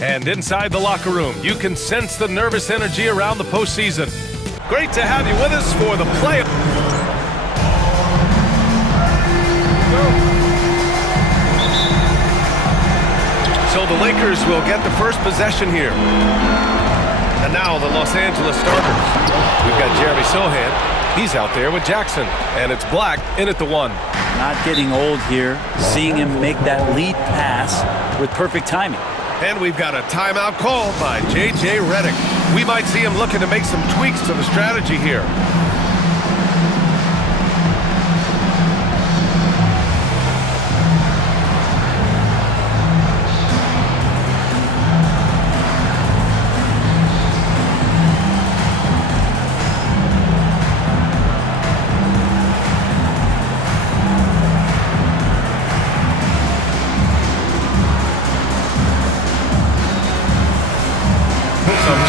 And inside the locker room, you can sense the nervous energy around the postseason. Great to have you with us for the play. So the Lakers will get the first possession here. And now the Los Angeles starters. We've got Jeremy Sohan. He's out there with Jackson. And it's Black in at the 1. Not getting old here. Seeing him make that lead pass with perfect timing. And we've got a timeout called by J.J. Redick. We might see him looking to make some tweaks to the strategy here.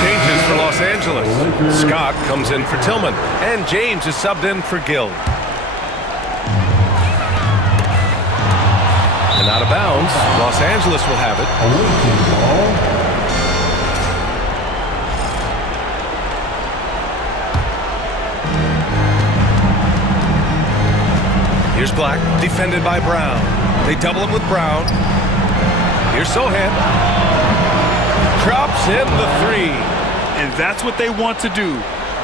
Changes for Los Angeles. Scott comes in for Tillman, and James is subbed in for Gill. And out of bounds, Los Angeles will have it. Here's Black, defended by Brown. They double him with Brown. Here's Sohan. Drops in the 3. And that's what they want to do.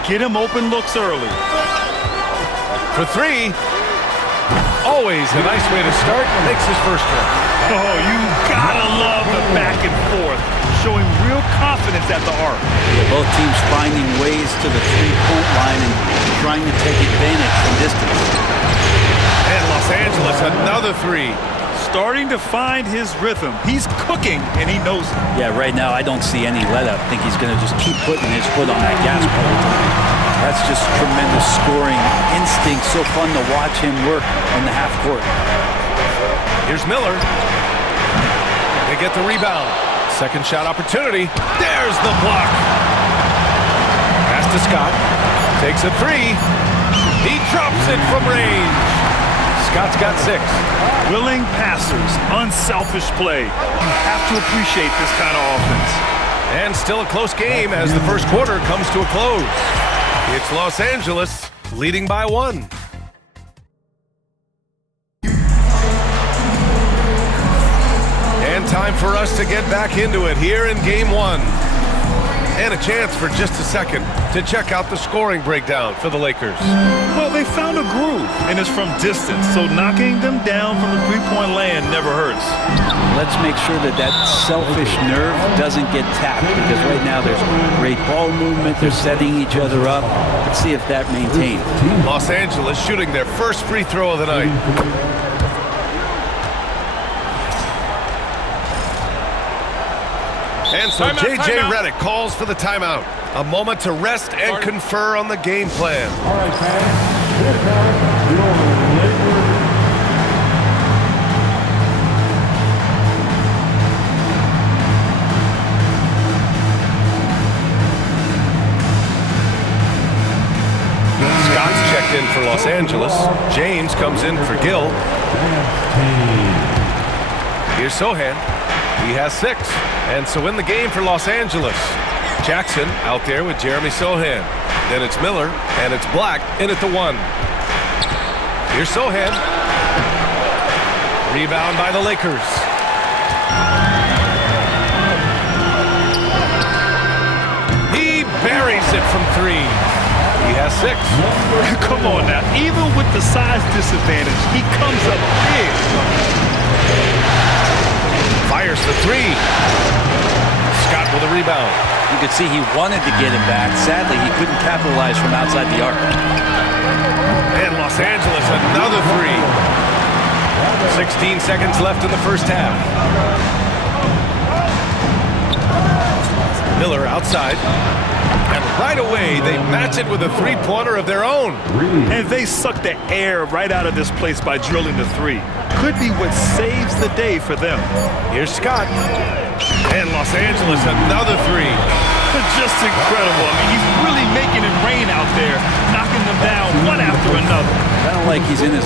Get him open looks early. For 3. Always a nice way to start. Makes his first one. Oh, you gotta love the back and forth. Showing real confidence at the arc. Both teams finding ways to the three-point line and trying to take advantage from distance. And Los Angeles, another 3. Starting to find his rhythm. He's cooking, and he knows it. Yeah, right now I don't see any let-up. I think he's going to just keep putting his foot on that gas pedal tonight. That's just tremendous scoring instinct. So fun to watch him work on the half court. Here's Miller. They get the rebound. Second shot opportunity. There's the block. Pass to Scott. Takes a 3. He drops it from range. Scott's got 6. Willing passers, unselfish play. You have to appreciate this kind of offense. And still a close game as the first quarter comes to a close. It's Los Angeles leading by 1. And time for us to get back into it here in game 1. And a chance for just a second to check out the scoring breakdown for the Lakers. Well, they found a groove, and it's from distance, so knocking them down from the three-point land never hurts. Let's make sure that that selfish nerve doesn't get tapped, because right now there's great ball movement. They're setting each other up. Let's see if that maintains. Los Angeles shooting their first free throw of the night. And so J.J. Redick calls for the timeout. A moment to rest and confer on the game plan. All right, fans. Here comes your Lakers. Scott's checked in for Los Angeles. James comes in for Gill. Here's Sohan. He has 6. And so in the game for Los Angeles, Jackson out there with Jeremy Sohan. Then it's Miller, and it's Black in at the 1. Here's Sohan. Rebound by the Lakers. He buries it from 3. He has 6. Come on now. Even with the size disadvantage, he comes up big. Fires the 3. Scott with a rebound. You could see he wanted to get him back. Sadly, he couldn't capitalize from outside the arc. And Los Angeles, another 3. 16 seconds left in the first half. Miller outside. And right away, they match it with a three-pointer of their own. And they suck the air right out of this place by drilling the 3. Could be what saves the day for them. Here's Scott. And Los Angeles, another 3. Just incredible. I mean, he's really making it rain out there, knocking them down one after another. Kind of like he's in his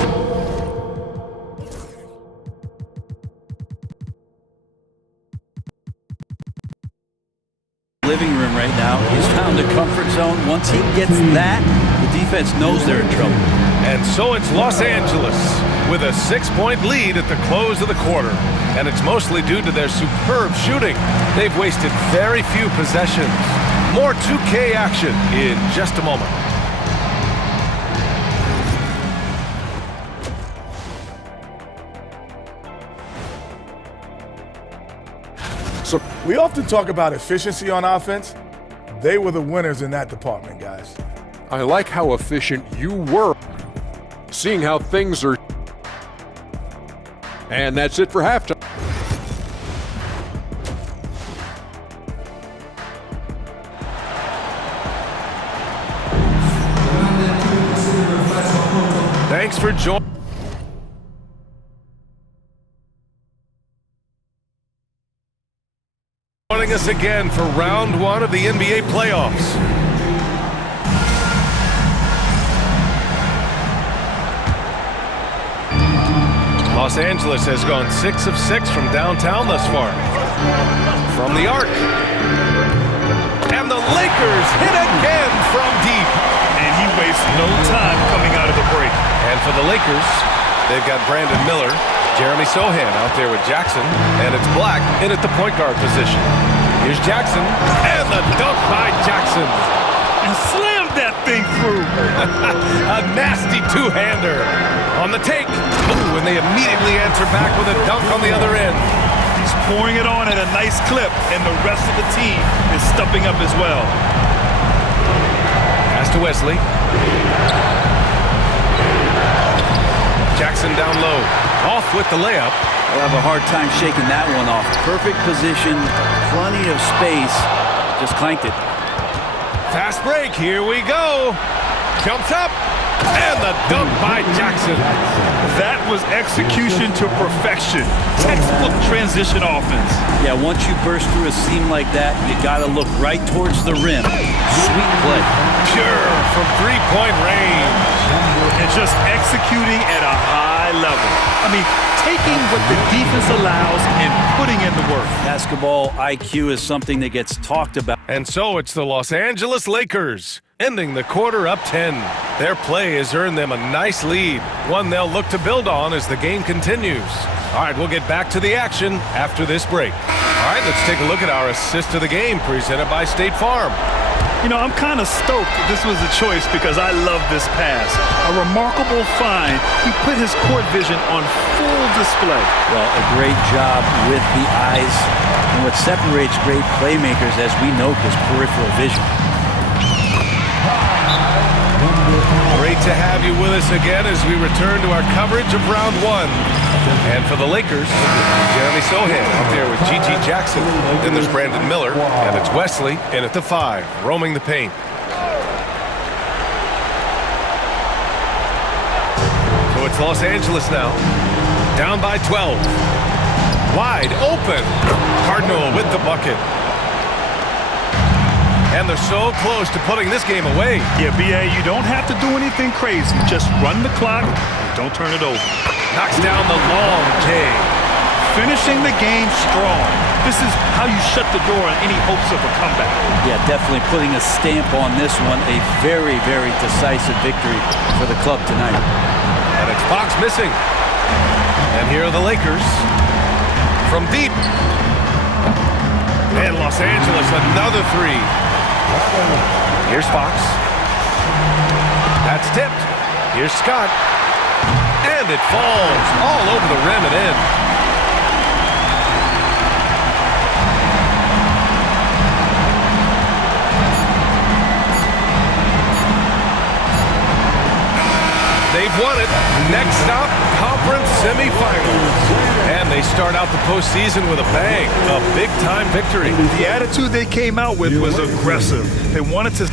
living room right now. He's found a comfort zone. Once he gets that, the defense knows they're in trouble. And so it's Los Angeles with a 6-point lead at the close of the quarter. And it's mostly due to their superb shooting. They've wasted very few possessions. More 2K action in just a moment. So we often talk about efficiency on offense. They were the winners in that department, guys. I like how efficient you were. Seeing how things are. And that's it for halftime. Thanks for joining us again for round one of the NBA playoffs. Los Angeles has gone 6 of 6 from downtown thus far. From the arc. And the Lakers hit again from deep. And he wastes no time coming out of the break. And for the Lakers, they've got Brandon Miller, Jeremy Sohan out there with Jackson, and it's Black in at the point guard position. Here's Jackson, and the dunk by Jackson. And slammed that thing through. A nasty two-hander on the take. Ooh, and they immediately answer back with a dunk on the other end. He's pouring it on at a nice clip, and the rest of the team is stepping up as well. Pass to Wesley. Jackson down low. Off with the layup. I'll have a hard time shaking that one off. Perfect position, plenty of space. Just clanked it. Fast break, here we go. Jumps up, and the dunk by Jackson. That was execution to perfection. Textbook transition offense. Yeah, once you burst through a seam like that, you gotta look right towards the rim. Sweet play. Pure from three-point range. And just executing at a high level. I mean, taking what the defense allows and putting in the work. Basketball IQ is something that gets talked about. And so it's the Los Angeles Lakers, ending the quarter up 10. Their play has earned them a nice lead, one they'll look to build on as the game continues. All right, we'll get back to the action after this break. All right, let's take a look at our assist of the game presented by State Farm. You know, I'm kind of stoked this was a choice because I love this pass. A remarkable find. He put his court vision on full display. Well, a great job with the eyes. And what separates great playmakers, as we note, is peripheral vision. Great to have you with us again as we return to our coverage of round one. And for the Lakers, Jeremy Sohan out there with G.G. Jackson. Then there's Brandon Miller, and it's Wesley in at the 5, roaming the paint. So it's Los Angeles now, down by 12. Wide open. Cardinal with the bucket. And they're so close to putting this game away. Yeah, B.A., you don't have to do anything crazy. Just run the clock and don't turn it over. Knocks down the long J. Finishing the game strong. This is how you shut the door on any hopes of a comeback. Yeah, definitely putting a stamp on this one. A very, very decisive victory for the club tonight. And it's Fox missing. And here are the Lakers from deep. And Los Angeles, another 3. Here's Fox. That's tipped. Here's Scott. And it falls all over the rim and in. They've won it. Next stop, conference semifinals. And they start out the postseason with a bang. A big-time victory. The attitude they came out with was aggressive. They wanted to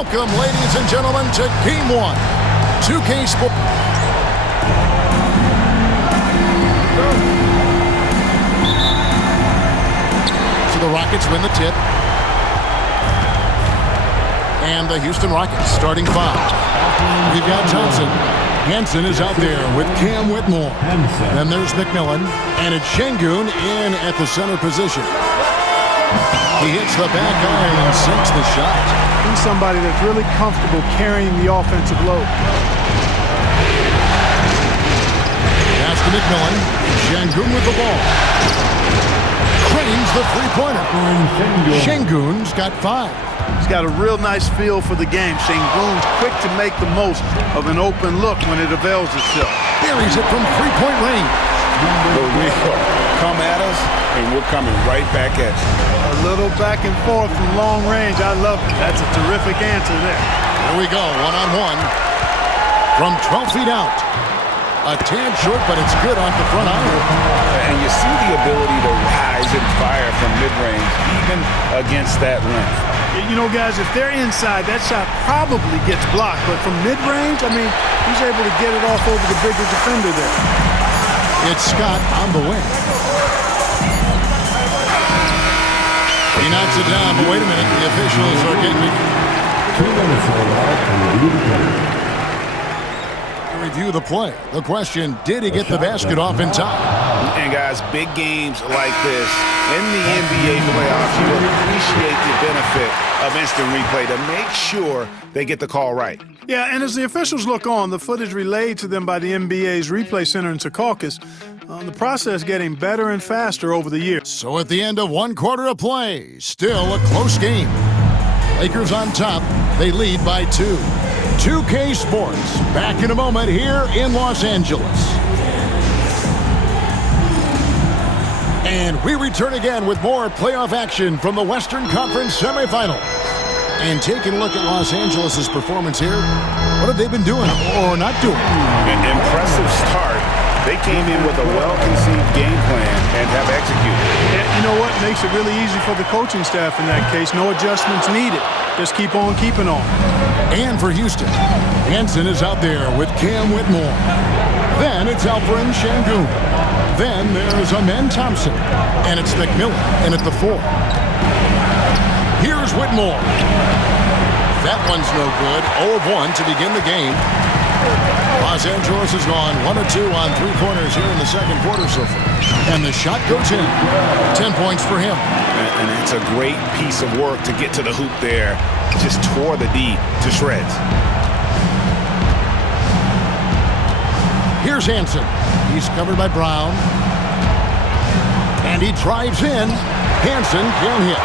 Welcome, ladies and gentlemen, to Game 1. 2K Sports. So the Rockets win the tip. And the Houston Rockets starting 5. We've got Thompson. Hansen is out there with Cam Whitmore. Then there's McMillan. And it's Şengün in at the center position. He hits the back iron and sinks the shot. He's somebody that's really comfortable carrying the offensive load. Pass to McMillan. Şengün with the ball. Cranes the three-pointer. Şengün's got 5. He's got a real nice feel for the game. Şengün's quick to make the most of an open look when it avails itself. Buries it from three-point range. Come at us, and we're coming right back at you. A little back and forth from long range. I love it. That's a terrific answer there. Here we go, one-on-one. From 12 feet out. A tad short, but it's good off the front iron. And you see the ability to rise and fire from mid-range, even against that length. You know, guys, if they're inside, that shot probably gets blocked. But from mid-range, I mean, he's able to get it off over the bigger defender there. It's Scott on the wing. He knocks it down, but wait a minute. The officials are getting it. 2 minutes allowed to review the play. Review the play. The question, did he get the basket off in time? And guys, big games like this in the NBA playoffs, you appreciate the benefit of instant replay to make sure they get the call right. Yeah, and as the officials look on, the footage relayed to them by the NBA's replay center in Secaucus, the process getting better and faster over the years. So at the end of 1 quarter of play, still a close game. Lakers on top. They lead by 2. 2K Sports, back in a moment here in Los Angeles. And we return again with more playoff action from the Western Conference semifinals. And taking a look at Los Angeles' performance here, what have they been doing or not doing? An impressive start. They came in with a well-conceived game plan and have executed. And you know what? Makes it really easy for the coaching staff in that case. No adjustments needed. Just keep on keeping on. And for Houston, Hansen is out there with Cam Whitmore. Then it's Alperen Şengün. Then there's Amen Thompson. And it's McMillan in at the 4. Here's Whitmore. That one's no good. 0 of 1 to begin the game. Los Angeles has gone 1 of 2 on 3-pointers here in the second quarter so far. And the shot goes in. 10 points for him. And it's a great piece of work to get to the hoop there. Just tore the D to shreds. Here's Hansen. He's covered by Brown. And he drives in. Hansen can't hit.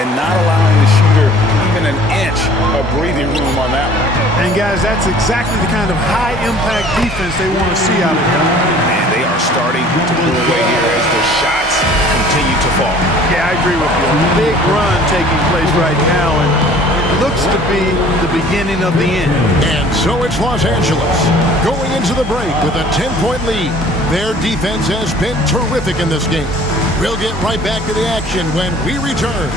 And not allowing the shooter even an inch of breathing room on that one. And guys, that's exactly the kind of high-impact defense they want to see out of him. Man, they are starting to pull away here as the shots continue to fall. Yeah, I agree with you. A big run taking place right now, and it looks to be the beginning of the end. And so it's Los Angeles going into the break with a 10-point lead. Their defense has been terrific in this game. We'll get right back to the action when we return.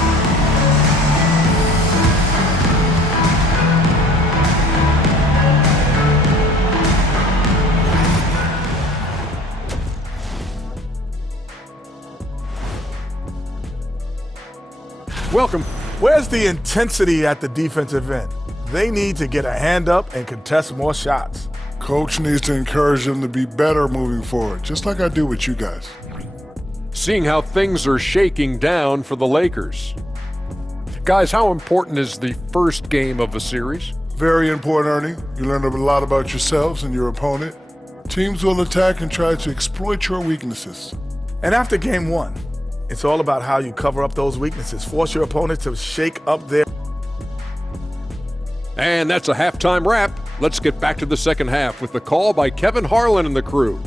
Welcome. Where's the intensity at the defensive end? They need to get a hand up and contest more shots. Coach needs to encourage them to be better moving forward, just like I do with you guys. Seeing how things are shaking down for the Lakers. Guys, how important is the first game of a series? Very important, Ernie. You learn a lot about yourselves and your opponent. Teams will attack and try to exploit your weaknesses. And after game 1, it's all about how you cover up those weaknesses. Force your opponent to shake up their... And that's a halftime wrap. Let's get back to the second half with the call by Kevin Harlan and the crew.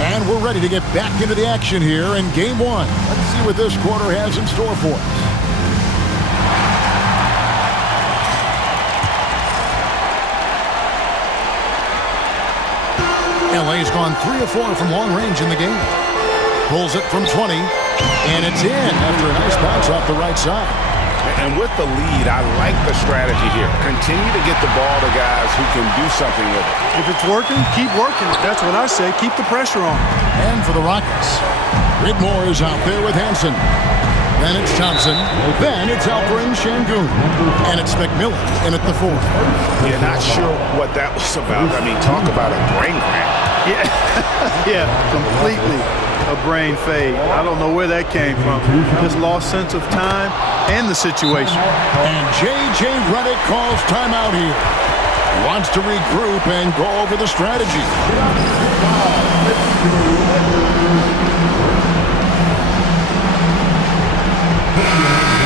And we're ready to get back into the action here in Game 1. Let's see what this quarter has in store for us. LA's gone 3 of 4 from long range in the game. Pulls it from 20, and it's in after a nice bounce off the right side. And with the lead, I like the strategy here. Continue to get the ball to guys who can do something with it. If it's working, keep working. That's what I say. Keep the pressure on. And for the Rockets, Whitmore is out there with Hansen. Then it's Thompson. Then it's Alperen Şengün. And it's McMillan in at the 4th. Yeah, not sure what that was about. I mean, talk about a brain cramp. Yeah, yeah, completely a brain fade. I don't know where that came from. Just lost sense of time and the situation. And J.J. Redick calls timeout here. Wants to regroup and go over the strategy.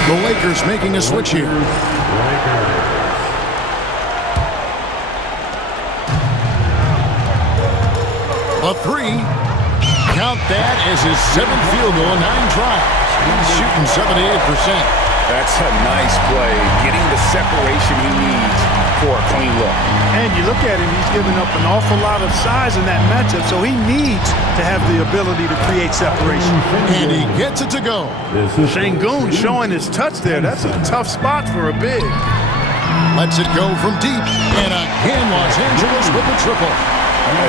The Lakers making a switch here. A 3. Count that as his 7th field goal in 9 tries. He's shooting 78%. That's a nice play, getting the separation he needs for a clean look. And you look at him, he's giving up an awful lot of size in that matchup, so he needs to have the ability to create separation. And he gets it to go. Şengün showing his touch there. That's a tough spot for a big. Lets it go from deep. And again, Los Angeles with the triple.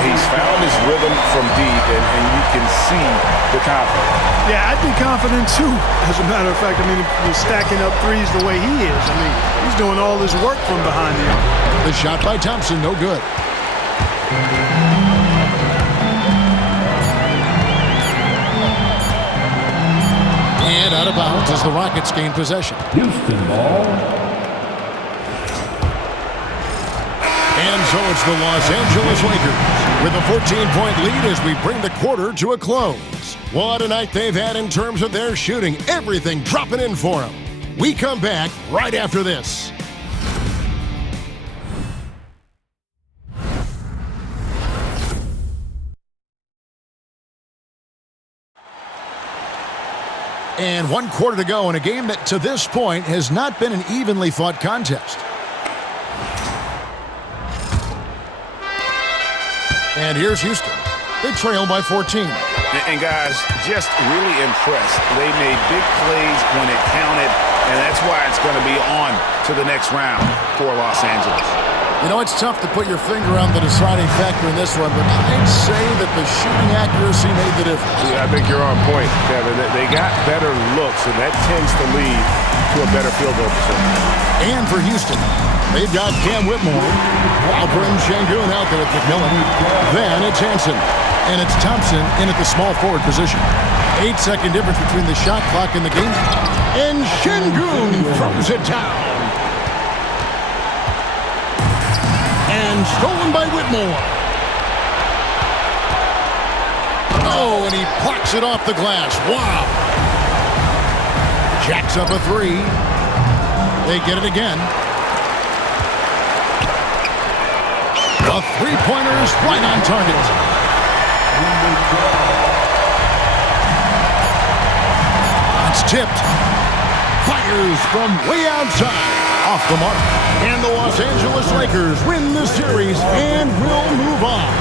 He's found his rhythm from deep, and you can see the confidence. Yeah, I'd be confident too. As a matter of fact, I mean, if he's stacking up threes the way he is. I mean, he's doing all his work from behind the arc. The shot by Thompson, no good. And out of bounds as the Rockets gain possession. Houston ball. And so it's the Los Angeles Lakers with a 14-point lead as we bring the quarter to a close. What a night they've had in terms of their shooting. Everything dropping in for them. We come back right after this. And 1 quarter to go in a game that to this point has not been an evenly fought contest. And here's Houston. They trail by 14. And guys, just really impressed. They made big plays when it counted, and that's why it's going to be on to the next round for Los Angeles. You know, it's tough to put your finger on the deciding factor in this one, but I'd say that the shooting accuracy made the difference. Yeah, I think you're on point, Kevin. They got better looks, and that tends to lead to a better field goal percentage. And for Houston, they've got Cam Whitmore. Alperen Şengün out there with McMillan. Then it's Hansen. And it's Thompson in at the small forward position. 8-second difference between the shot clock and the game. And Şengün throws it down. And stolen by Whitmore. Oh, and he plucks it off the glass. Wow. Jacks up a 3. They get it again. The three-pointer is right on target. It's tipped. Fires from way outside. Off the mark. And the Los Angeles Lakers win the series and will move on.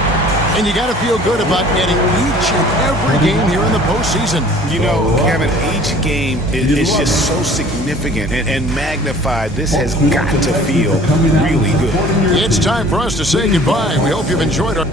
And you got to feel good about getting each and every game here in the postseason. You know, Kevin, each game is just so significant and magnified. This has got to feel really good. It's time for us to say goodbye. We hope you've enjoyed our...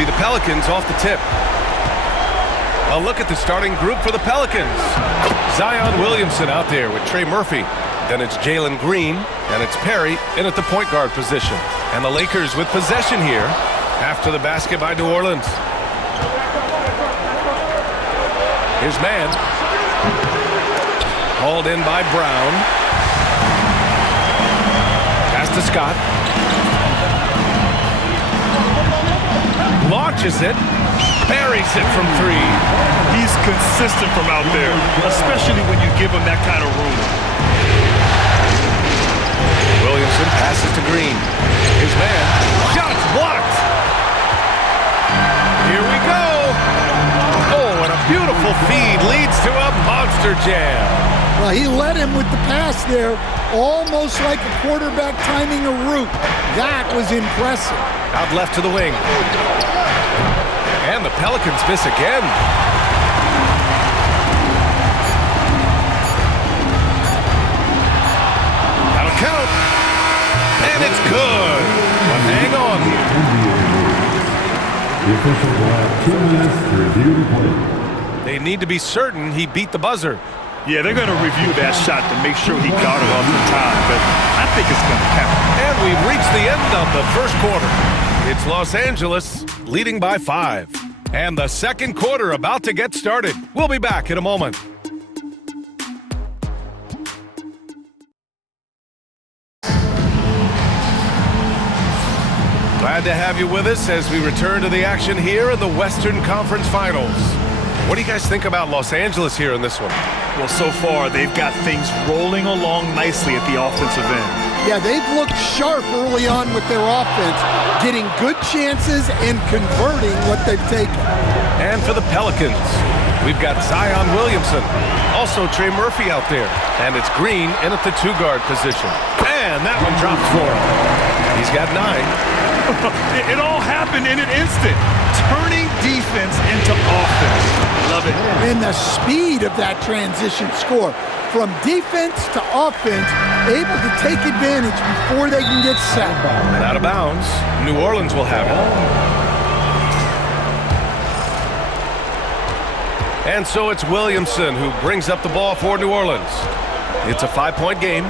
be the Pelicans off the tip. A look at the starting group for the Pelicans. Zion Williamson out there with Trey Murphy. Then it's Jalen Green, and it's Perry in at the point guard position. And the Lakers with possession here after the basket by New Orleans. Here's man. Hauled in by Brown. Pass to Scott. Launches it. Buries it from three. He's consistent from out there, especially when you give him that kind of room. Williamson passes to Green. His man. Shots blocked. Here we go. Oh, and a beautiful feed leads to a monster jam. Well, he led him with the pass there, almost like a quarterback timing a route. That was impressive. Out left to the wing. And the Pelicans miss again. That'll count. And it's good. But hang on here. The officials will have 2 minutes to review the play. They need to be certain he beat the buzzer. Yeah, they're going to review that shot to make sure he got it off the time, but I think it's going to count. And we've reached the end of the first quarter. It's Los Angeles leading by 5. And the second quarter about to get started. We'll be back in a moment. Glad to have you with us as we return to the action here in the Western Conference Finals. What do you guys think about Los Angeles here in this one? Well, so far, they've got things rolling along nicely at the offensive end. Yeah, they've looked sharp early on with their offense, getting good chances and converting what they've taken. And for the Pelicans, we've got Zion Williamson, also Trey Murphy out there, and it's Green in at the 2-guard position. And that one drops for him. He's got 9. It all happened in an instant, turning defense into offense. Love it. And the speed of that transition score, from defense to offense, able to take advantage before they can get set. And out of bounds, New Orleans will have it. And so it's Williamson who brings up the ball for New Orleans. It's a 5-point game.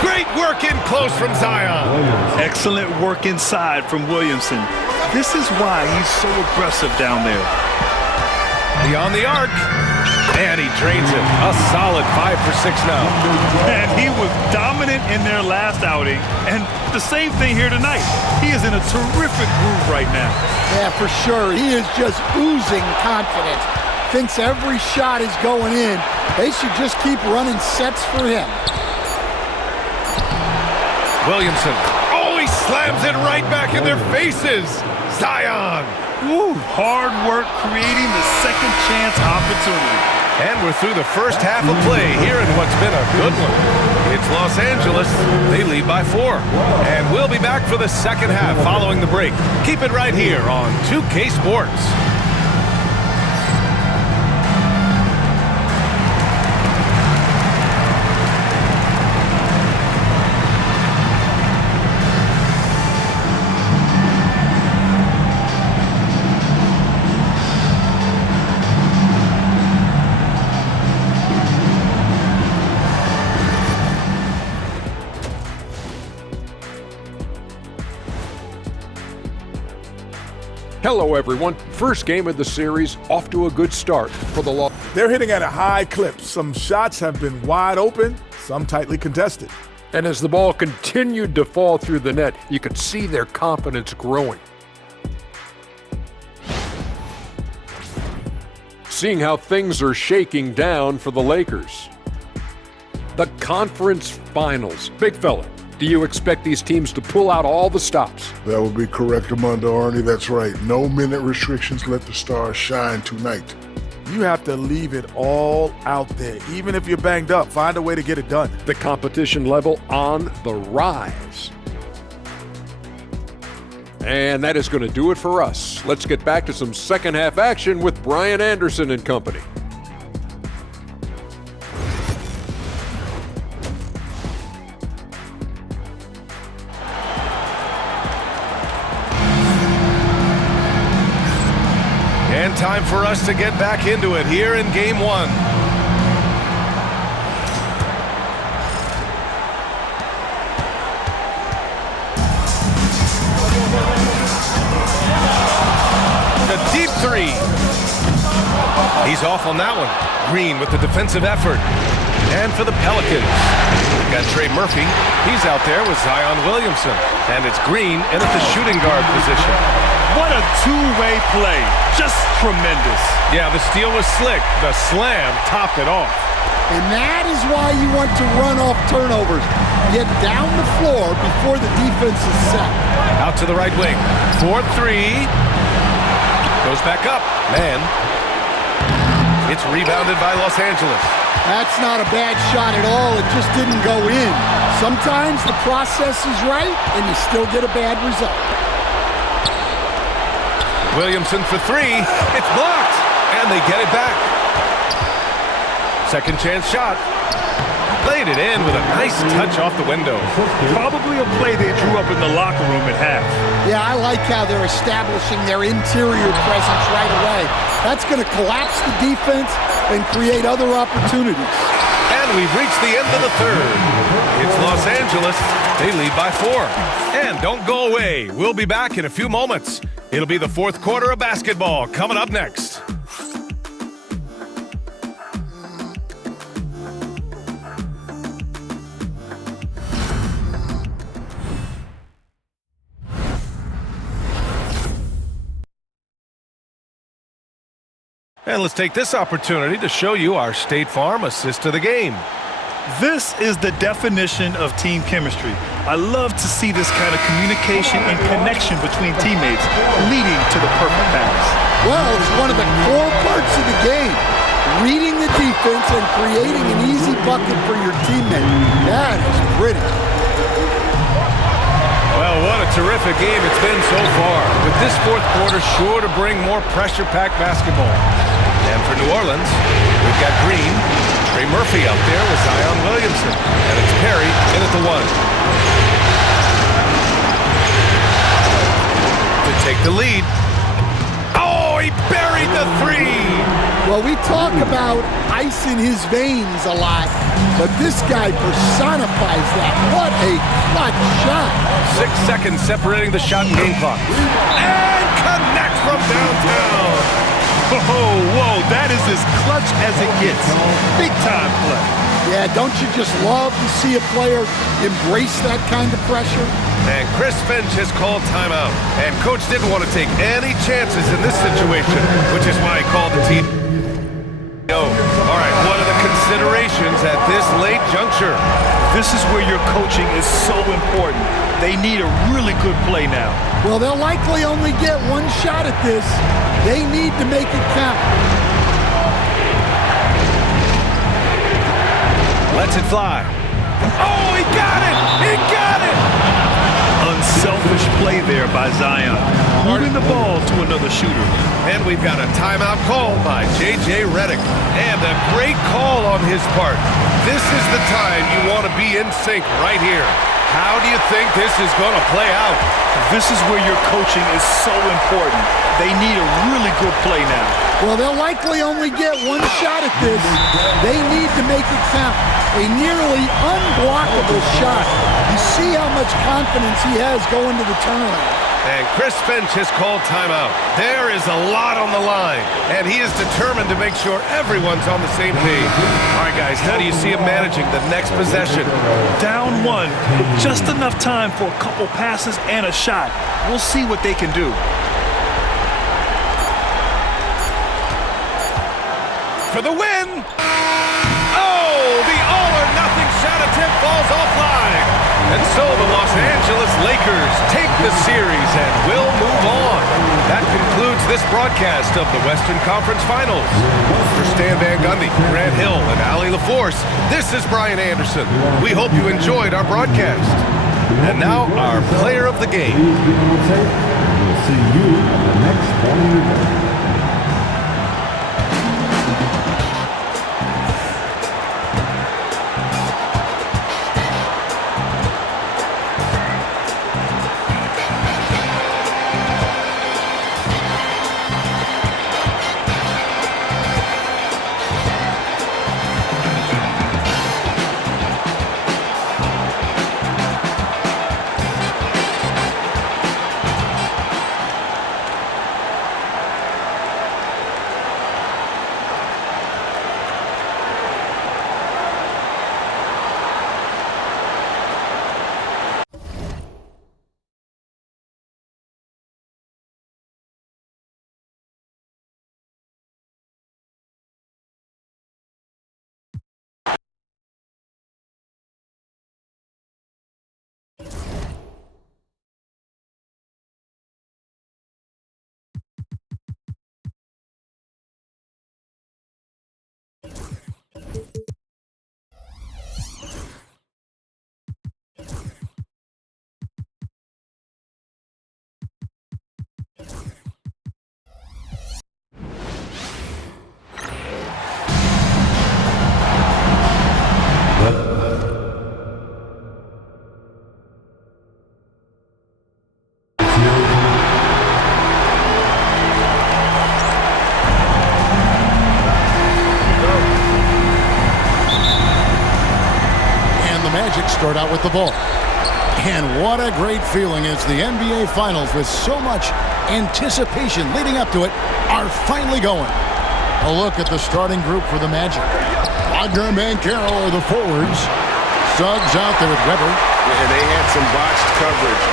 Great work in close from Zion. Excellent work inside from Williamson. This is why he's so aggressive down there. Beyond the arc. And he drains it. A solid 5 for 6 now. And he was dominant in their last outing. And the same thing here tonight. He is in a terrific groove right now. Yeah, for sure. He is just oozing confidence. Thinks every shot is going in. They should just keep running sets for him. Williamson. Oh, he slams it right back in their faces. Zion. Woo, hard work creating the second chance opportunity. And we're through the first half of play here in what's been a good one. It's Los Angeles. They lead by 4. And we'll be back for the second half following the break. Keep it right here on 2K Sports. Hello, everyone. First game of the series, off to a good start for the Los. They're hitting at a high clip. Some shots have been wide open, some tightly contested. And as the ball continued to fall through the net, you could see their confidence growing. Seeing how things are shaking down for the Lakers. The conference finals. Big fella, do you expect these teams to pull out all the stops? That would be correct, Armando Arnie. That's right. No minute restrictions. Let the stars shine tonight. You have to leave it all out there. Even if you're banged up, find a way to get it done. The competition level on the rise. And that is going to do it for us. Let's get back to some second half action with Brian Anderson and company. And time for us to get back into it here in Game 1. The deep three. He's off on that one. Green with the defensive effort. And for the Pelicans, we've got Trey Murphy. He's out there with Zion Williamson. And it's Green in at the shooting guard position. What a two-way play. Just tremendous. Yeah, the steal was slick. The slam topped it off. And that is why you want to run off turnovers. Get down the floor before the defense is set. Out to the right wing. 4-3. Goes back up. Man. It's rebounded by Los Angeles. That's not a bad shot at all. It just didn't go in. Sometimes the process is right, and you still get a bad result. Williamson for three. It's blocked. And they get it back. Second chance shot. Played it in with a nice touch off the window. Probably a play they drew up in the locker room at half. Yeah, I like how they're establishing their interior presence right away. That's going to collapse the defense and create other opportunities. And we've reached the end of the third. It's Los Angeles. They lead by 4. And don't go away. We'll be back in a few moments. It'll be the fourth quarter of basketball coming up next. And let's take this opportunity to show you our State Farm assist to the game. This is the definition of team chemistry. I love to see this kind of communication and connection between teammates leading to the perfect pass. Well, it's one of the core parts of the game. Reading the defense and creating an easy bucket for your teammate. That is pretty. Well, what a terrific game it's been so far. With this fourth quarter sure to bring more pressure-packed basketball. And for New Orleans, we've got Green, Trey Murphy out there with Zion Williamson. And it's Perry in at the 1. To take the lead. Oh, he buried the 3! Well, we talk about ice in his veins a lot, but this guy personifies that. What a clutch shot. 6 seconds separating the shot and game clock. And connects from downtown. Whoa, that is as clutch as it gets. Big time play. Yeah, don't you just love to see a player embrace that kind of pressure? And Chris Finch has called timeout. And Coach didn't want to take any chances in this situation, which is why he called the team. All right, what are the considerations at this late juncture? This is where your coaching is so important. They need a really good play now. Well, they'll likely only get one shot at this. They need to make it count. Lets it fly. Oh, he got it! He got it! Unselfish play there by Zion. Moving the ball to another shooter. And we've got a timeout called by J.J. Redick. And a great call on his part. This is the time you want to be in sync right here. How do you think this is going to play out? This is where your coaching is so important. They need a really good play now. Well, they'll likely only get one shot at this. They need to make it count. A nearly unblockable shot. You see how much confidence he has going to the turnaround. And Chris Finch has called timeout. There is a lot on the line, and he is determined to make sure everyone's on the same page. All right, guys, how do you see him managing the next possession? Down 1, with just enough time for a couple passes and a shot. We'll see what they can do. For the win! Oh, the all-or-nothing shot attempt falls offline. And so the Los Angeles Lakers take the series and will move on. That concludes this broadcast of the Western Conference Finals. For Stan Van Gundy, Grant Hill, and Allie LaForce, this is Brian Anderson. We hope you enjoyed our broadcast. And now, our player of the game. We'll see you on the next sporting event. Magic start out with the ball. And what a great feeling as the NBA Finals, with so much anticipation leading up to it, are finally going. A look at the starting group for the Magic. Wagner and Banchero are the forwards. Suggs out there with Weber. And they had some botched coverage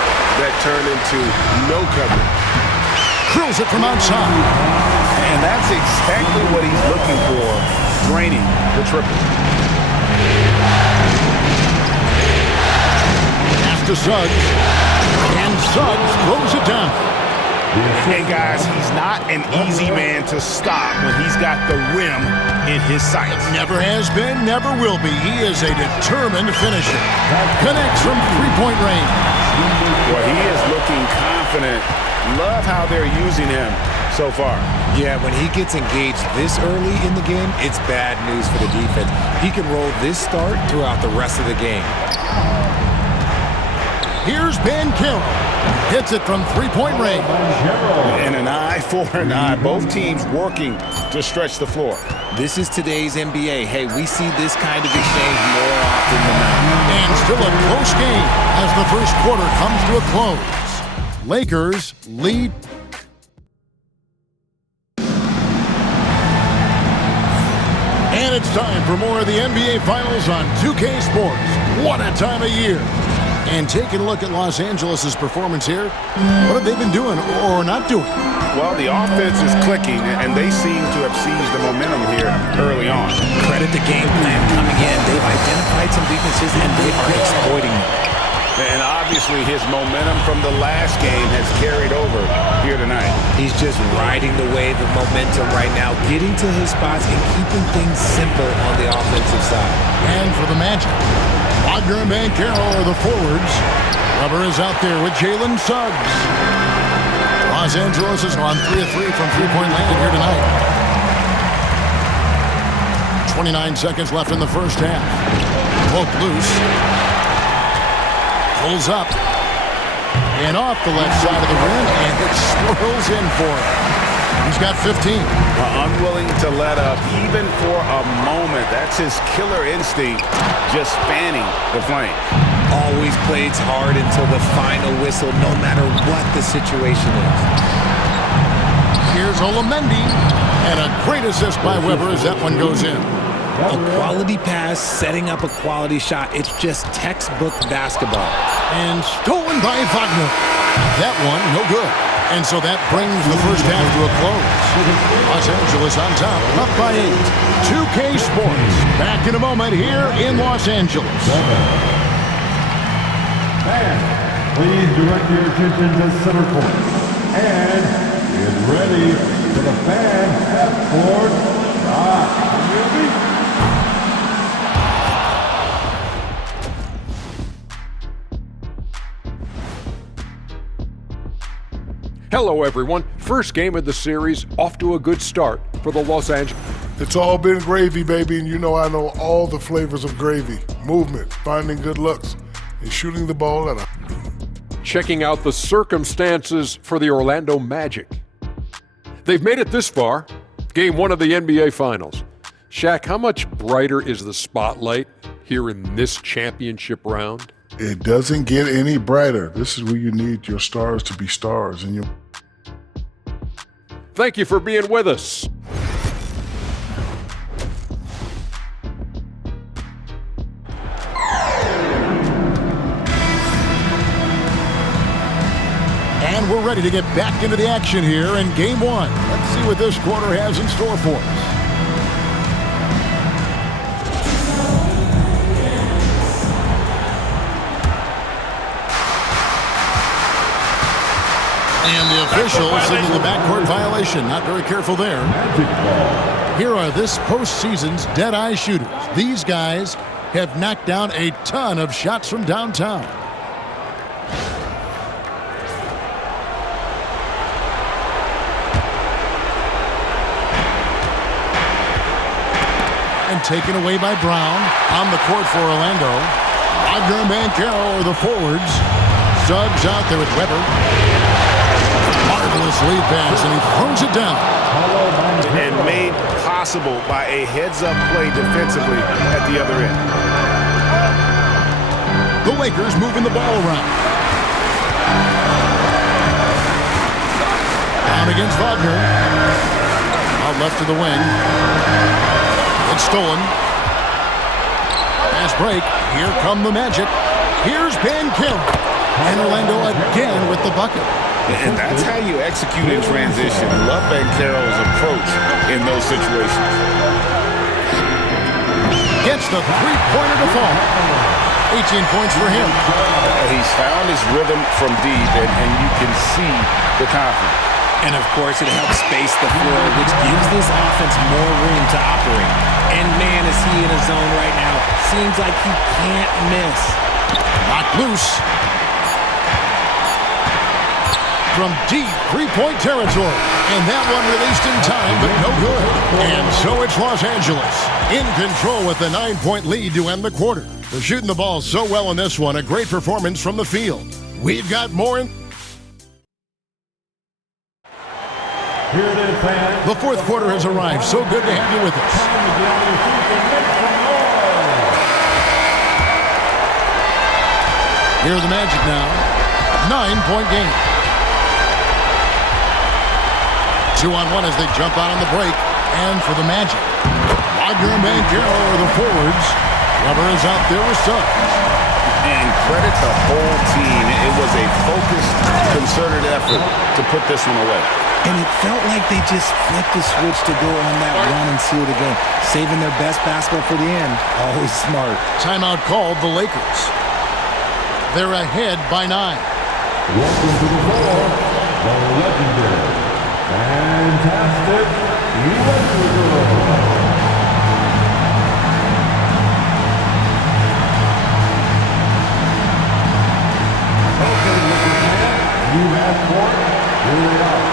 that turned into no coverage. Drills it from outside. And that's exactly what he's looking for, draining the triple. Pass to Suggs. And Suggs throws it down. And guys, he's not an easy man to stop when he's got the rim in his sights. Never has been, never will be. He is a determined finisher. Connects from three-point range. Well, he is looking confident. Love how they're using him so far. Yeah, when he gets engaged this early in the game, it's bad news for the defense. He can roll this start throughout the rest of the game. Here's Banchero. Hits it from three-point range. And an eye for an eye. Both teams working to stretch the floor. This is today's NBA. Hey, we see this kind of exchange more often than not. And still a close game as the first quarter comes to a close. Lakers lead. And it's time for more of the NBA Finals on 2K Sports. What a time of year. And taking a look at Los Angeles' performance here, what have they been doing or not doing? Well, the offense is clicking, and they seem to have seized the momentum here early on. Credit the game plan coming in. They've identified some weaknesses, and they are exploiting them. And obviously his momentum from the last game has carried over here tonight. He's just riding the wave of momentum right now, getting to his spots and keeping things simple on the offensive side. And for the Magic, Wagner and Banchero are the forwards. Weber is out there with Jalen Suggs. Los Angeles is on 3 of 3 from three-point land here tonight. 29 seconds left in the first half. Poke loose. Pulls up. And off the left side of the rim, and it swirls in for him. He's got 15. Unwilling to let up even for a moment. That's his killer instinct, just fanning the flame. Always plays hard until the final whistle, no matter what the situation is. Here's Olamendi, and a great assist by Weber as that one goes in. A quality pass, setting up a quality shot. It's just textbook basketball. And stolen by Wagner. That one, no good. And so that brings the first half to a close. Los Angeles on top, up by 8. 2K Sports, back in a moment here in Los Angeles. Fans, please direct your attention to center court. And get ready for the fan half-court shot. Hello, everyone. First game of the series, off to a good start for the Los Angeles. It's all been gravy, baby, and you know I know all the flavors of gravy. Movement, finding good looks, and shooting the ball at a... Checking out the circumstances for the Orlando Magic. They've made it this far, game 1 of the NBA Finals. Shaq, how much brighter is the spotlight here in this championship round? It doesn't get any brighter. This is where you need your stars to be stars. And Thank you for being with us. And we're ready to get back into the action here in Game 1. Let's see what this quarter has in store for us. And the official signaled the backcourt violation. Not very careful there. Here are this postseason's dead-eye shooters. These guys have knocked down a ton of shots from downtown. And taken away by Brown. On the court for Orlando. Wagner and Banchero are the forwards. Suggs out there with Weber. Marvelous lead pass, and he throws it down. And made possible by a heads-up play defensively at the other end. The Lakers moving the ball around. Down against Wagner. Out left to the wing. It's stolen. Fast break. Here come the Magic. Here's Banchero. And Orlando again with the bucket. And that's how you execute in transition. Love Banchero's approach in those situations. Gets the three-pointer to fall. 18 points for him. He's found his rhythm from deep, and you can see the confidence. And, of course, it helps space the floor, which gives this offense more room to operate. And, man, is he in a zone right now. Seems like he can't miss. Knocked loose. From deep three-point territory. And that one released in time, but no good. And so it's Los Angeles in control with the 9-point lead to end the quarter. They're shooting the ball so well in this one. A great performance from the field. We've got more in... Here it is, fans. The fourth quarter has arrived. So good to have you with us. Here are the Magic now. 9-point game. 2-on-1 as they jump out on the break. And for the Magic, Wagner and Banchero are the forwards. Weber is out there with Suggs. And credit the whole team. It was a focused, concerted effort to put this one away. And it felt like they just flipped the switch to go on that run and seal the game. Saving their best basketball for the end. Always smart. Timeout called the Lakers. They're ahead by 9. Welcome to the floor, the legendary, fantastic Lakers. Okay, Lakers fans, you have court. Here they are,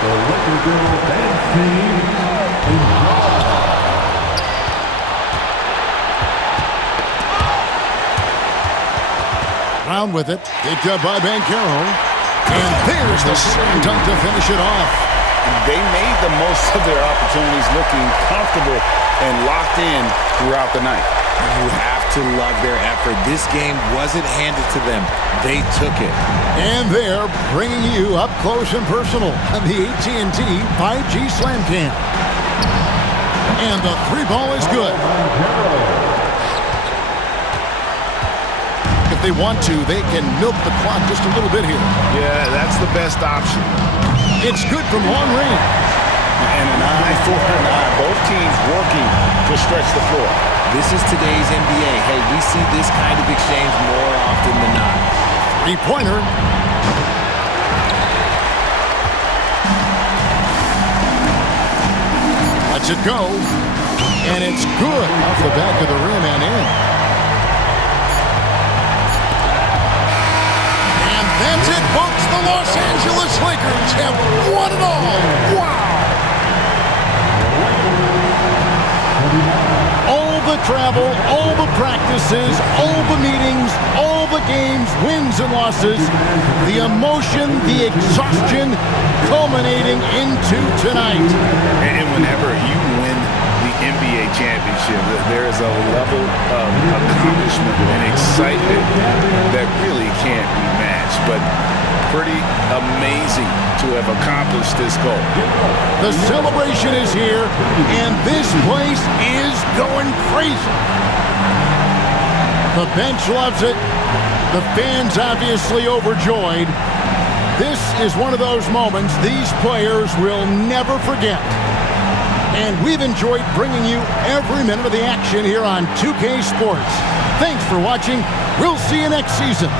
the Lakers girl dance team. Enjoy. Round with it. Picked up by Banchero. And there's the slam dunk to finish it off. They made the most of their opportunities, looking comfortable and locked in throughout the night. You have to love their effort. This game wasn't handed to them. They took it. And they're bringing you up close and personal on the AT&T 5G Slam Cam. And the three ball is good. If they want to, they can milk the clock just a little bit here. Yeah, that's the best option. It's good from long range. And an eye for an eye. Both teams working to stretch the floor. This is today's NBA. Hey, we see this kind of exchange more often than not. Three-pointer. Lets it go. And it's good off the back of the rim and in. And that's it, folks. The Los Angeles Lakers have won it all. Wow. All the travel, all the practices, all the meetings, all the games, wins and losses, the emotion, the exhaustion culminating into tonight. And whenever you win the NBA championship, there is a level of accomplishment and excitement that really can't be matched. But pretty amazing to have accomplished this goal. The celebration is here, and this place is going crazy. The bench loves it. The fans obviously overjoyed. This is one of those moments these players will never forget. And we've enjoyed bringing you every minute of the action here on 2K Sports. Thanks for watching. We'll see you next season.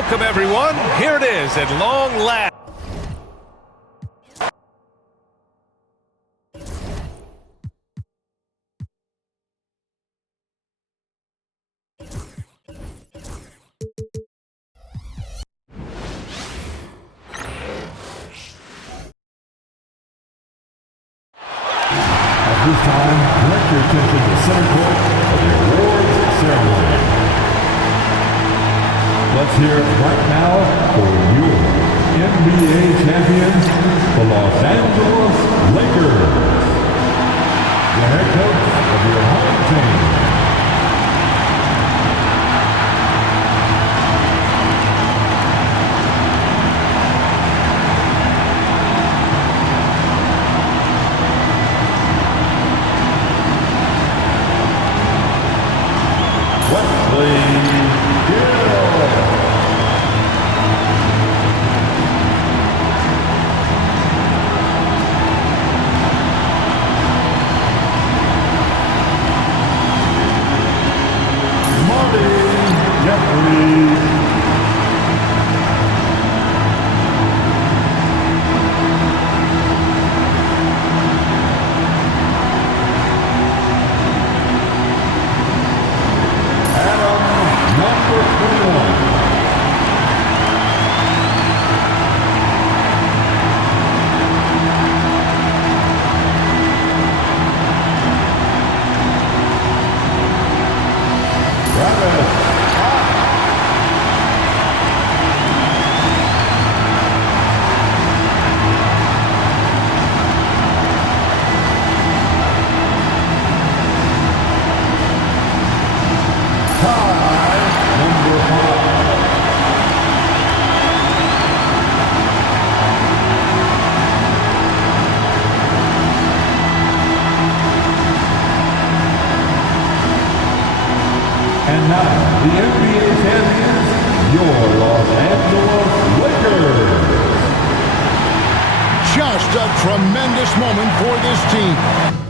Welcome, everyone. Here it is at long last. At this time, direct your attention to center court for the awards ceremony. Let's hear it right now for your NBA champions, the Los Angeles Lakers. The head coach of your home team. And now, the NBA champions, your Los Angeles Lakers. Just a tremendous moment for this team.